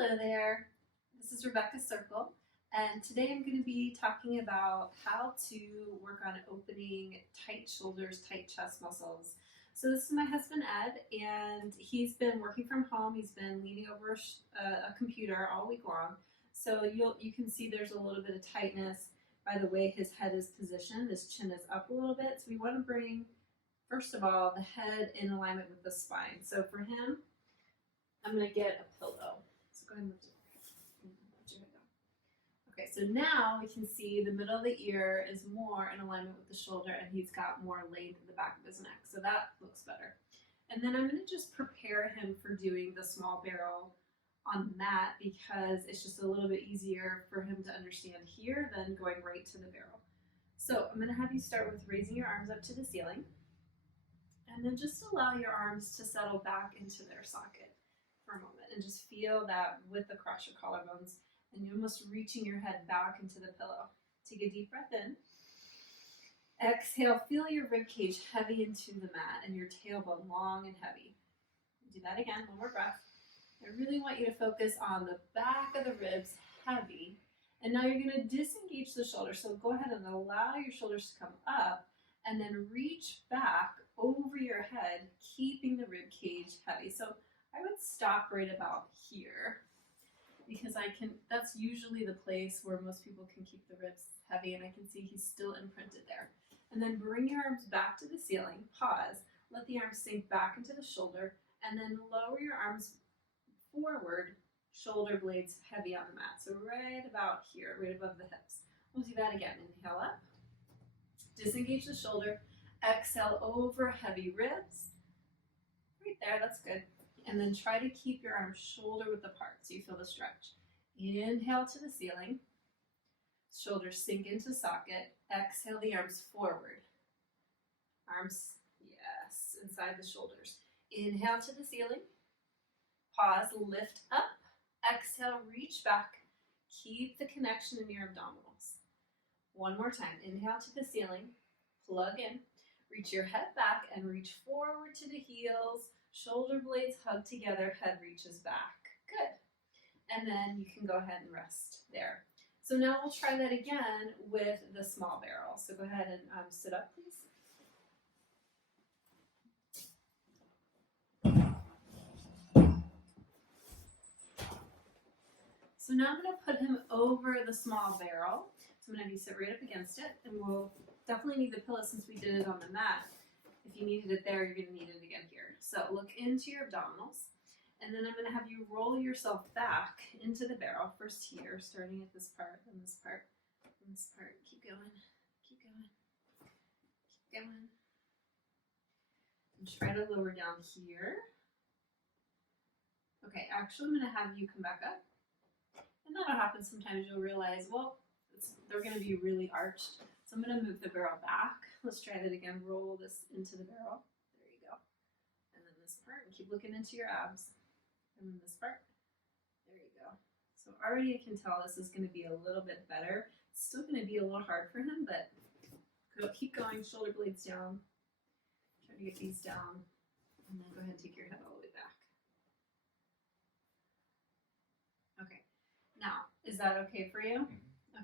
Hello there, this is Rebecca Sirkel, and today I'm going to be talking about how to work on opening tight shoulders, tight chest muscles. So this is my husband Ed, and he's been working from home. He's been leaning over a computer all week long, so you can see there's a little bit of tightness by the way his head is positioned. His chin is up a little bit, so we want to bring, first of all, the head in alignment with the spine. So for him, I'm going to get a pillow. So go ahead and lift it. Okay, so now we can see the middle of the ear is more in alignment with the shoulder, and he's got more laid in the back of his neck. So that looks better. And then I'm going to just prepare him for doing the small barrel on the mat, because it's just a little bit easier for him to understand here than going right to the barrel. So I'm going to have you start with raising your arms up to the ceiling, and then just allow your arms to settle back into their socket for a moment, and just feel that width across your collarbones, and you're almost reaching your head back into the pillow. Take a deep breath in. Exhale, feel your rib cage heavy into the mat and your tailbone long and heavy. Do that again, one more breath. I really want you to focus on the back of the ribs, heavy. And now you're going to disengage the shoulders. So go ahead and allow your shoulders to come up, and then reach back over your head, keeping the rib cage heavy. So I would stop right about here, because that's usually the place where most people can keep the ribs heavy, and I can see he's still imprinted there. And then bring your arms back to the ceiling, pause, let the arms sink back into the shoulder, and then lower your arms forward, shoulder blades heavy on the mat. So right about here, right above the hips. We'll do that again. Inhale up, disengage the shoulder, exhale over heavy ribs. Right there, that's good. And then try to keep your arms shoulder width apart so you feel the stretch. Inhale to the ceiling. Shoulders sink into socket. Exhale the arms forward. Arms, yes, inside the shoulders. Inhale to the ceiling. Pause, lift up. Exhale, reach back. Keep the connection in your abdominals. One more time. Inhale to the ceiling. Plug in. Reach your head back and reach forward to the heels. Shoulder blades hug together, head reaches back. Good. And then you can go ahead and rest there. So now we'll try that again with the small barrel. So go ahead and sit up, please. So now I'm going to put him over the small barrel. So I'm going to have you sit right up against it, and we'll definitely need the pillow since we did it on the mat. If you needed it there, you're going to need it again here. So look into your abdominals, and then I'm going to have you roll yourself back into the barrel. First here, starting at this part, then this part, and this part. Keep going, keep going, keep going. And try to lower down here. Okay, actually I'm going to have you come back up. And that'll happen sometimes. You'll realize, well, they're going to be really arched. So I'm going to move the barrel back. Let's try that again. Roll this into the barrel. There you go. And then this part. And keep looking into your abs. And then this part. There you go. So already I can tell this is going to be a little bit better. It's still going to be a little hard for him, but keep going. Shoulder blades down. Try to get these down. And then go ahead and take your head all the way back. Okay. Now, is that okay for you?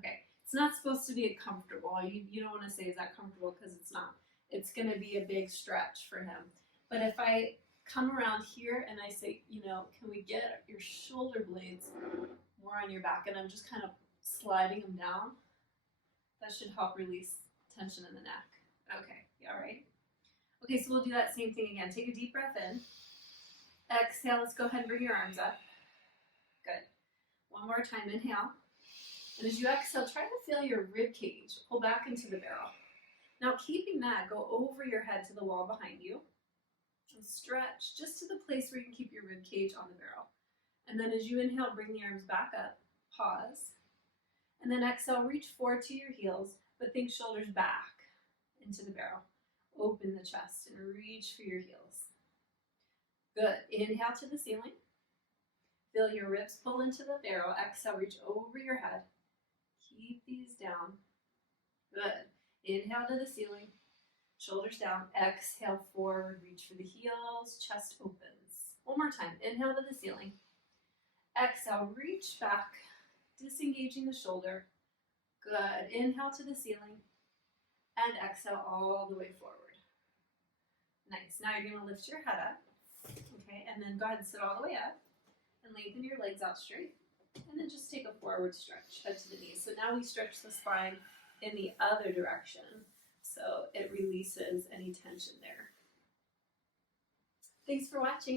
Okay. It's not supposed to be comfortable. You don't want to say, is that comfortable? Because it's not. It's going to be a big stretch for him. But if I come around here and I say, can we get your shoulder blades more on your back? And I'm just kind of sliding them down. That should help release tension in the neck. Okay. You all right? Okay, so we'll do that same thing again. Take a deep breath in. Exhale. Let's go ahead and bring your arms up. Good. One more time. Inhale. And as you exhale, try to feel your rib cage. Pull back into the barrel. Now, keeping that, go over your head to the wall behind you. And stretch just to the place where you can keep your rib cage on the barrel. And then as you inhale, bring the arms back up. Pause. And then exhale, reach forward to your heels, but think shoulders back into the barrel. Open the chest and reach for your heels. Good. Inhale to the ceiling. Feel your ribs pull into the barrel. Exhale, reach over your head. Keep these down. Good. Inhale to the ceiling. Shoulders down. Exhale forward. Reach for the heels. Chest opens. One more time. Inhale to the ceiling. Exhale, reach back, disengaging the shoulder. Good. Inhale to the ceiling. And exhale all the way forward. Nice. Now you're going to lift your head up. Okay, and then go ahead and sit all the way up. And lengthen your legs out straight. And then just take a forward stretch, head to the knees. So now we stretch the spine in the other direction. So it releases any tension there. Thanks for watching.